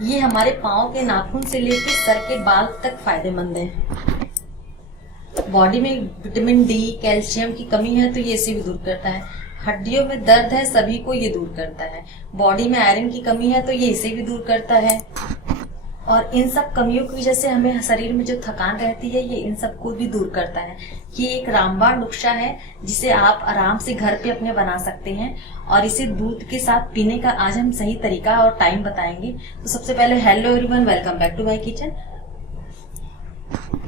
ये हमारे पाँव के नाखून से लेकर सर के बाल तक फायदेमंद है। बॉडी में विटामिन डी, कैल्शियम की कमी है तो ये इसे भी दूर करता है। हड्डियों में दर्द है, सभी को ये दूर करता है। बॉडी में आयरन की कमी है तो ये इसे भी दूर करता है। और इन सब कमियों की वजह से हमें शरीर में जो थकान रहती है, ये इन सब को भी दूर करता है। ये एक रामबाण नुस्खा है जिसे आप आराम से घर पे अपने बना सकते हैं और इसे दूध के साथ पीने का आज हम सही तरीका और टाइम बताएंगे। तो सबसे पहले hello everyone, welcome back to my kitchen.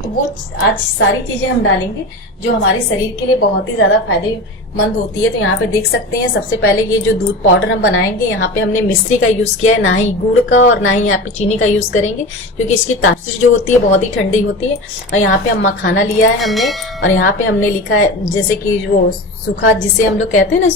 तो वो आज सारी चीजें हम डालेंगे जो हमारे शरीर के लिए बहुत ही ज्यादा फायदेमंद होती है। तो यहाँ पे देख सकते हैं, सबसे पहले ये जो दूध पाउडर हम बनाएंगे, यहाँ पे हमने मिश्री का यूज किया है, ना ही गुड़ का और ना ही यहाँ पे चीनी का यूज करेंगे, क्योंकि इसकी तासीर जो होती है बहुत ही ठंडी होती है। और यहाँ पे हम मखाना लिया है हमने, और यहाँ पे हमने लिखा है जैसे कि वो सूखा जिसे हम लोग कहते हैं ना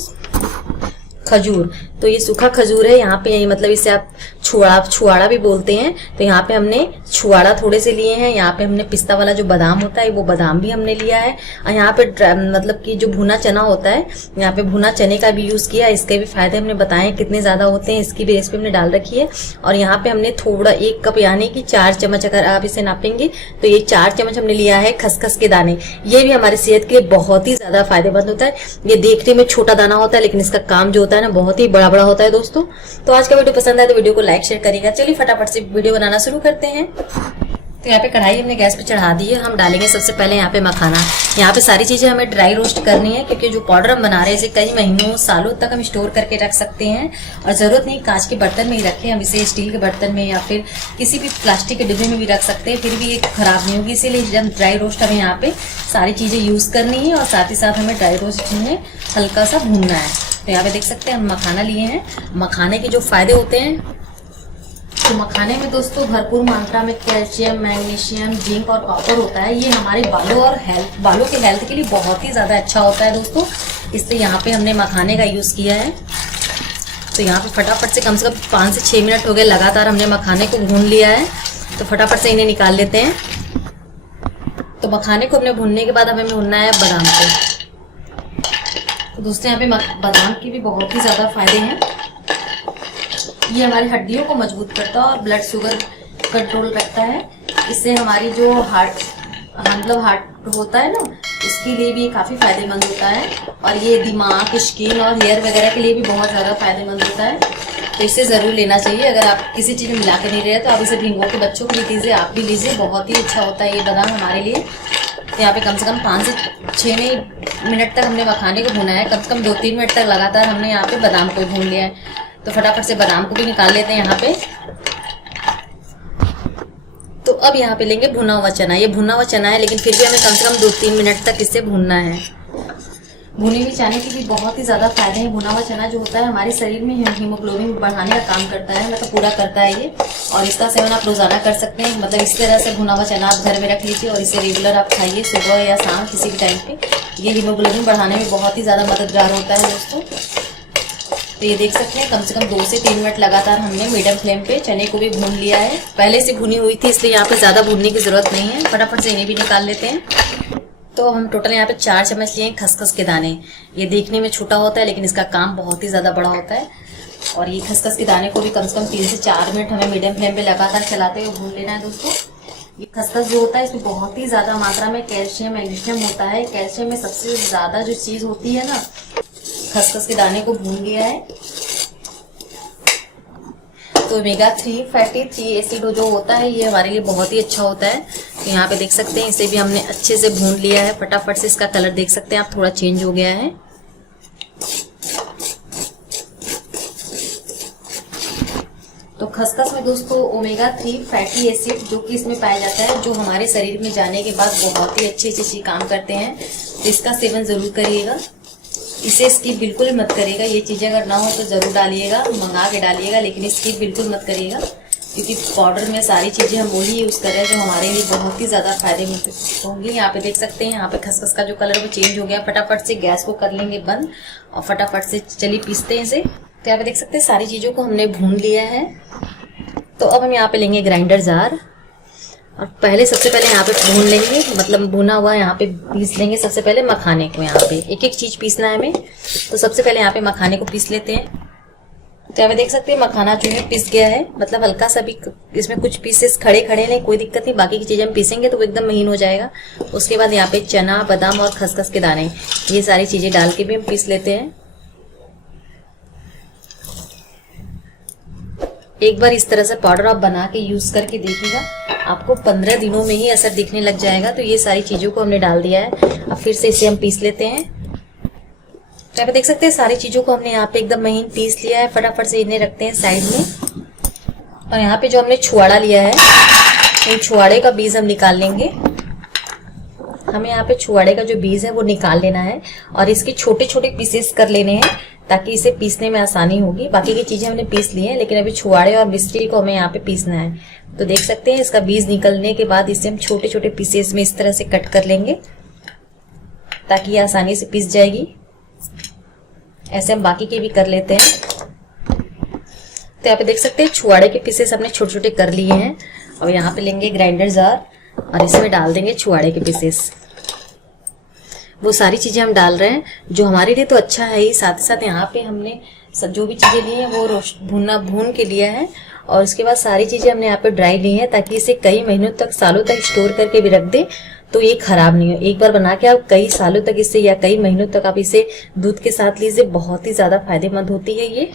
खजूर, तो ये सूखा खजूर है। यहाँ पे यही मतलब इसे आप छुआड़ा भी बोलते हैं। तो यहाँ पे हमने छुआड़ा थोड़े से लिए हैं। यहाँ पे हमने पिस्ता वाला जो बादाम होता है वो बादाम भी हमने लिया है। और यहाँ पे मतलब कि जो भुना चना होता है, यहाँ पे भुना चने का भी यूज किया है। इसके भी फायदे हमने बताए कितने ज्यादा होते हैं, इसकी भी रेसिपी हमने डाल रखी है। और यहाँ पे हमने थोड़ा 1 कप यानी कि 4 चम्मच, अगर आप इसे नापेंगे तो ये 4 चम्मच हमने लिया है खसखस के दाने। ये भी हमारे सेहत के लिए बहुत ही ज्यादा फायदेमंद होता है। ये देखने में छोटा दाना होता है लेकिन इसका काम जो होता है ना बहुत ही बड़ा होता है दोस्तों। तो आज का वीडियो पसंद आए तो वीडियो को लाइक शेयर करिएगा। चलिए फटाफट से वीडियो बनाना शुरू करते हैं। तो यहाँ पे कढ़ाई हमने गैस पे चढ़ा दी है। हम डालेंगे सबसे पहले यहाँ पे मखाना। यहाँ पे सारी चीजें हमें ड्राई रोस्ट करनी है, क्योंकि जो पाउडर हम बना रहे हैं इसे कई महीनों सालों तक हम स्टोर करके रख सकते हैं। और जरूरत नहीं कांच के बर्तन में ही रखें, हम इसे स्टील के बर्तन में या फिर किसी भी प्लास्टिक के डिब्बे में भी रख सकते हैं, फिर भी ये खराब नहीं होगी। इसीलिए जब ड्राई रोस्ट हमें यहाँ पे सारी चीजें यूज करनी है और साथ ही साथ हमें ड्राई रोस्ट में हल्का सा भूनना है। तो यहाँ पे देख सकते हैं हम मखाना लिए हैं। मखाने के जो फायदे होते हैं, तो मखाने में दोस्तों भरपूर मात्रा में कैल्शियम, मैग्नीशियम, जिंक और कॉपर होता है। ये हमारे बालों के हेल्थ के लिए बहुत ही ज्यादा अच्छा होता है दोस्तों। इसलिए यहाँ पे हमने मखाने का यूज किया है। तो यहाँ पे फटाफट से कम 5 से 6 मिनट हो गए, लगातार हमने मखाने को भून लिया है। तो फटाफट से इन्हें निकाल लेते हैं। तो मखाने को हमने भूनने के बाद हमें भूनना है बादाम को। तो दोस्तों यहाँ पे बादाम के भी बहुत ही ज्यादा फायदे हैं। ये हमारी हड्डियों को मजबूत करता है और ब्लड शुगर कंट्रोल रखता है। इससे हमारी जो हार्ट होता है ना, उसके लिए भी ये काफी फायदेमंद होता है। और ये दिमाग, स्किन और हेयर वगैरह के लिए भी बहुत ज्यादा फायदेमंद होता है। तो इसे जरूर लेना चाहिए। अगर आप किसी चीज में मिला के नहीं रहे तो आप इसे भिंगो के बच्चों को भी दीजिए, आप भी लीजिए, बहुत ही अच्छा होता है ये बादाम हमारे लिए। यहाँ पे कम से कम 5 से 6 मिनट तक हमने मखाने को भुना है। कम से कम 2-3 मिनट तक लगातार हमने यहाँ पे बादाम को भून लिया है। तो फटाफट से बादाम को भी निकाल लेते हैं यहाँ पे। तो अब यहाँ पे लेंगे भुना हुआ चना। ये भुना हुआ चना है लेकिन फिर भी हमें कम से कम 2-3 मिनट तक इसे भूनना है। भुने हुए चने के भी बहुत ही ज्यादा फायदे हैं। भुना हुआ चना जो होता है हमारे शरीर में हीमोग्लोबिन बढ़ाने का काम करता है, मतलब पूरा करता है ये। और इसका सेवन आप रोजाना कर सकते हैं। मतलब इस तरह से भुना हुआ चना आप घर में रख लीजिए और इसे रेगुलर आप खाइए, सुबह या शाम किसी भी टाइम पे। ये हीमोग्लोबिन बढ़ाने में बहुत ही ज्यादा मददगार होता है दोस्तों। तो ये देख सकते हैं कम से कम 2 से 3 मिनट लगातार हमने मीडियम फ्लेम पे चने को भी भून लिया है। पहले से भुनी हुई थी इसलिए यहाँ पे ज्यादा भूनने की जरूरत नहीं है। फटाफट से इन्हें भी निकाल लेते हैं। तो हम टोटल यहाँ पे 4 चम्मच लिए खसखस के दाने। ये देखने में छोटा होता है लेकिन इसका काम बहुत ही ज्यादा बड़ा होता है। और ये खसखस के दाने को भी कम से कम 3 से 4 मिनट हमें मीडियम फ्लेम पे लगातार चलाते हुए भून लेना है दोस्तों। ये खसखस जो होता है इसमें बहुत ही ज्यादा मात्रा में कैल्शियम, मैग्नीशियम होता है। कैल्शियम में सबसे ज्यादा जो चीज होती है ना, खसखस के दाने को भून लिया है। तो ओमेगा 3 फैटी एसिड जो होता है ये हमारे लिए बहुत ही अच्छा होता है। तो यहाँ पे देख सकते हैं इसे भी हमने अच्छे से भून लिया है। फटाफट से इसका कलर देख सकते हैं आप, थोड़ा चेंज हो गया है। तो खसखस में दोस्तों ओमेगा 3 फैटी एसिड जो कि इसमें पाया जाता है, जो हमारे शरीर में जाने के बाद बहुत ही अच्छे से काम करते हैं। तो इसका सेवन जरूर करिएगा, इसे स्किप बिल्कुल मत करिएगा। ये चीजें अगर ना हो तो जरूर डालिएगा, मंगा के डालिएगा, लेकिन स्किप बिल्कुल मत करिएगा, क्योंकि पाउडर में सारी चीजें हम वही यूज कर रहे हैं जो हमारे लिए बहुत ही ज्यादा फायदेमंद होंगी। यहाँ पे देख सकते हैं यहाँ पे खसखस का जो कलर वो चेंज हो गया। फटाफट से गैस को कर लेंगे बंद और फटाफट से चलिए पीसते हैं इसे। तो यहाँ पे देख सकते हैं सारी चीजों को हमने भून लिया है। तो अब हम यहाँ पे लेंगे ग्राइंडर जार और सबसे पहले यहाँ पे भून लेंगे, मतलब भुना हुआ यहाँ पे पीस लेंगे। सबसे पहले मखाने को यहाँ पे एक एक चीज पीसना है हमें। तो सबसे पहले यहाँ पे मखाने को पीस लेते हैं। तो यहाँ पे देख सकते हैं मखाना जो है पिस गया है, मतलब हल्का सा भी इसमें कुछ पीसेस खड़े खड़े नहीं, कोई दिक्कत नहीं। बाकी की चीजें हम पीसेंगे तो वो एकदम महीन हो जाएगा। उसके बाद यहाँ पे चना, बादाम और खसखस के दाने, ये सारी चीजें डाल के भी हम पीस लेते हैं। एक बार इस तरह से पाउडर आप बना के यूज करके देखिएगा, आपको 15 दिनों में ही असर दिखने लग जाएगा। तो ये सारी चीजों को हमने डाल दिया है, अब फिर से इसे हम पीस लेते हैं। तो यहाँ पे देख सकते हैं सारी चीजों को हमने यहाँ पे एकदम महीन पीस लिया है। फटाफट से इन्हें रखते हैं साइड में। और यहाँ पे जो हमने छुआड़ा लिया है, इन छुआड़े का बीज हम निकाल लेंगे। हमें यहाँ पे छुआड़े का जो बीज है वो निकाल लेना है और इसके छोटे छोटे पीसेस कर लेने हैं ताकि इसे पीसने में आसानी होगी। बाकी की चीजें हमने पीस ली है, लेकिन अभी छुआड़े और मिश्री को हमें यहाँ पे पीसना है। तो देख सकते हैं इसका बीज निकलने के बाद इसे हम छोटे छोटे पीसेस में इस तरह से कट कर लेंगे ताकि ये आसानी से पीस जाएगी। ऐसे हम बाकी के भी कर लेते हैं। तो यहाँ पे देख सकते हैं छुआड़े के पीसेस हमने छोटे छोटे कर लिए हैं। और यहाँ पे लेंगे ग्राइंडर जार और इसमें डाल देंगे छुआड़े के पीसेस। वो सारी चीजें हम डाल रहे हैं जो हमारे लिए तो अच्छा है ही, साथ ही साथ यहाँ पे हमने जो भी चीजें ली हैं वो भून के लिया है। और उसके बाद सारी चीजें हमने यहाँ पे ड्राई ली हैं ताकि इसे कई महीनों तक, सालों तक स्टोर करके भी रख दे तो ये खराब नहीं हो। एक बार बना के आप कई सालों तक इसे या कई महीनों तक आप इसे दूध के साथ लीजिए, बहुत ही ज्यादा फायदेमंद होती है ये।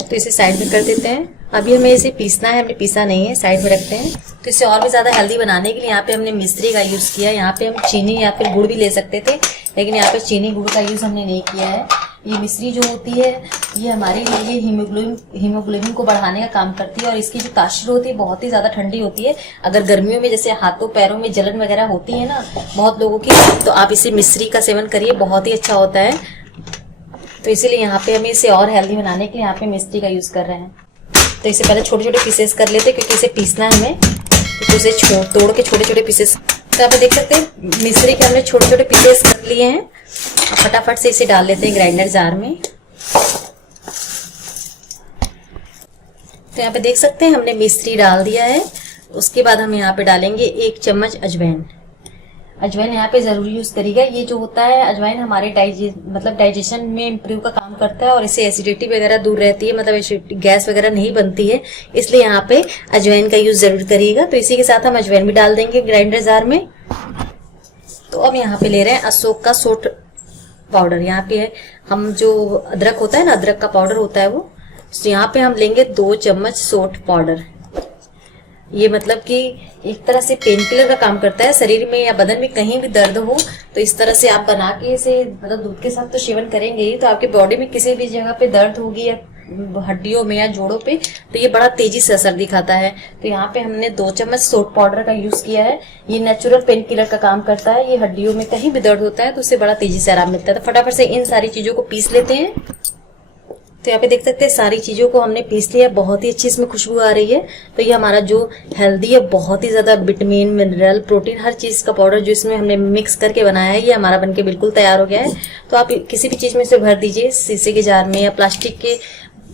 तो इसे साइड में कर देते हैं। अभी हमें इसे पीसना है, हमने पीसा नहीं है, साइड में रखते हैं। तो इसे और भी ज्यादा हेल्दी बनाने के लिए यहाँ पे हमने मिश्री का यूज किया। यहाँ पे हम चीनी या फिर गुड़ भी ले सकते थे, लेकिन यहाँ पे चीनी गुड़ का यूज हमने नहीं किया है। ये मिश्री जो होती है ये हमारे लिए हीमोग्लोबिन को बढ़ाने का काम करती है और इसकी जो तासीर होती है बहुत ही ज्यादा ठंडी होती है। अगर गर्मियों में जैसे हाथों पैरों में जलन वगैरह होती है ना बहुत लोगों की, तो आप इसे मिश्री का सेवन करिए, बहुत ही अच्छा होता है। तो इसीलिए यहाँ पे हमें इसे और हेल्दी बनाने के लिए यहाँ पे मिश्री का यूज कर रहे हैं। तो इसे पहले छोटे छोटे पीसेस कर लेते हैं क्योंकि इसे पीसना है हमें, तो इसे तोड़ के छोटे छोटे पीसेस। तो आप देख सकते हैं मिश्री के हमने छोटे छोटे पीसेस कर लिए हैं। फटाफट से इसे डाल लेते हैं ग्राइंडर जार में। तो यहाँ पे देख सकते हैं हमने मिश्री डाल दिया है। उसके बाद हम यहाँ पे डालेंगे 1 चम्मच अजवाइन। अजवाइन यहाँ पे जरूर यूज करिएगा। ये जो होता है अजवाइन हमारे डाइजेशन में इम्प्रूव का काम करता है और इससे एसिडिटी वगैरह दूर रहती है, मतलब गैस वगैरह नहीं बनती है, इसलिए यहाँ पे अजवाइन का यूज जरूर करिएगा। तो इसी के साथ हम अजवाइन भी डाल देंगे ग्राइंडर जार में। तो अब यहाँ पे ले रहे हैं अशोक का सोट पाउडर। यहाँ पे हम जो अदरक होता है ना, अदरक का पाउडर होता है वो, तो यहाँ पे हम लेंगे 2 चम्मच सोट पाउडर। ये मतलब कि एक तरह से पेन किलर का काम करता है। शरीर में या बदन में कहीं भी दर्द हो तो इस तरह से आप बना के इसे मतलब दूध के साथ तो सेवन करेंगे ही, तो आपके बॉडी में किसी भी जगह पे दर्द होगी या हड्डियों में या जोड़ों पे, तो ये बड़ा तेजी से असर दिखाता है। तो यहाँ पे हमने 2 चम्मच सोट पाउडर का यूज किया है। ये नेचुरल पेन किलर का काम करता है। ये हड्डियों में कहीं भी दर्द होता है तो उससे बड़ा तेजी से आराम मिलता है। तो फटाफट से इन सारी चीजों को पीस लेते हैं। तो यहाँ पे देख सकते हैं सारी चीजों को हमने पीस लिया, बहुत ही अच्छी इसमें खुशबू आ रही है। तो ये हमारा जो हेल्दी है, बहुत ही ज्यादा विटामिन, मिनरल, प्रोटीन, हर चीज का पाउडर जो इसमें हमने मिक्स करके बनाया है, ये हमारा बनके बिल्कुल तैयार हो गया है। तो आप किसी भी चीज में इसे भर दीजिए, शीशे के जार में या प्लास्टिक के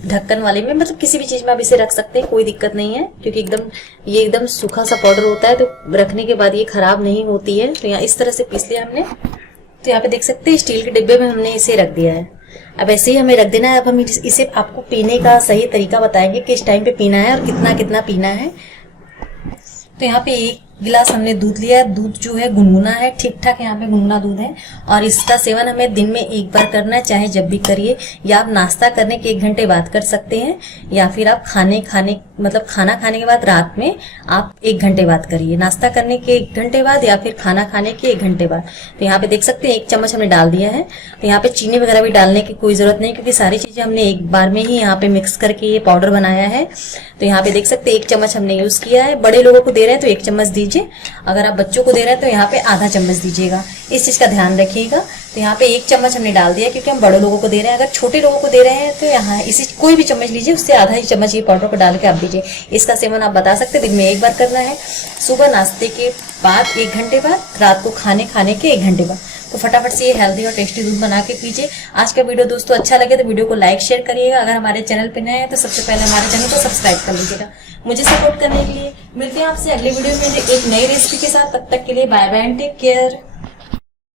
ढक्कन वाले में, मतलब किसी भी चीज में आप इसे रख सकते हैं, कोई दिक्कत नहीं है, क्योंकि ये एकदम सूखा सा पाउडर होता है, तो रखने के बाद ये खराब नहीं होती है। तो यहाँ इस तरह से पीस लिया हमने। तो यहाँ पे देख सकते हैं स्टील के डिब्बे में हमने इसे रख दिया है। अब ऐसे ही हमें रख देना है। अब हम इसे आपको पीने का सही तरीका बताएंगे, किस टाइम पे पीना है और कितना कितना पीना है। तो यहाँ पे 1 गिलास हमने दूध लिया है। दूध जो है गुनगुना है, ठीक ठाक यहाँ पे गुनगुना दूध है। और इसका सेवन हमें दिन में 1 बार करना है, चाहे जब भी करिए, या आप नाश्ता करने के 1 घंटे बाद कर सकते हैं, या फिर आप खाना खाने के बाद रात में आप 1 घंटे बाद करिए। नाश्ता करने के 1 घंटे बाद या फिर खाना खाने के 1 घंटे बाद। तो यहाँ पे देख सकते हैं 1 चम्मच हमने डाल दिया है। तो यहाँ पे चीनी वगैरह भी डालने की कोई जरूरत नहीं, क्योंकि सारी चीजें हमने एक बार में ही यहाँ पे मिक्स करके ये पाउडर बनाया है। तो यहाँ पे देख सकते हैं 1 चम्मच हमने यूज किया है। बड़े लोगों को दे रहे हैं तो 1 चम्मच दीजिए, अगर आप बच्चों को दे रहे हैं तो यहाँ पे आधा चम्मच दीजिएगा। इस चीज का ध्यान रखिएगा। तो यहाँ पे 1 चम्मच हमने डाल दिया, क्योंकि हम बड़े लोगों को दे रहे हैं। अगर छोटे लोगों को दे रहे हैं तो यहाँ इसी कोई भी चम्मच लीजिए, उससे आधा ही चम्मच ये पाउडर को डाल के आप दीजिए। इसका सेवन आप बता सकते हैं दिन में 1 बार करना है, सुबह नाश्ते के बाद 1 घंटे बाद, रात को खाने के 1 घंटे बाद। तो फटाफट से ये हेल्दी और टेस्टी दूध बना के पीजिए। आज का वीडियो दोस्तों अच्छा लगे तो वीडियो को लाइक शेयर करिएगा। अगर हमारे चैनल पे नए हैं तो सबसे पहले हमारे चैनल को सब्सक्राइब कर लीजिएगा। मुझे सपोर्ट करने के लिए मिलते हैं आपसे अगले वीडियो में एक नई रेसिपी के साथ। तब तक के लिए bye bye and take care.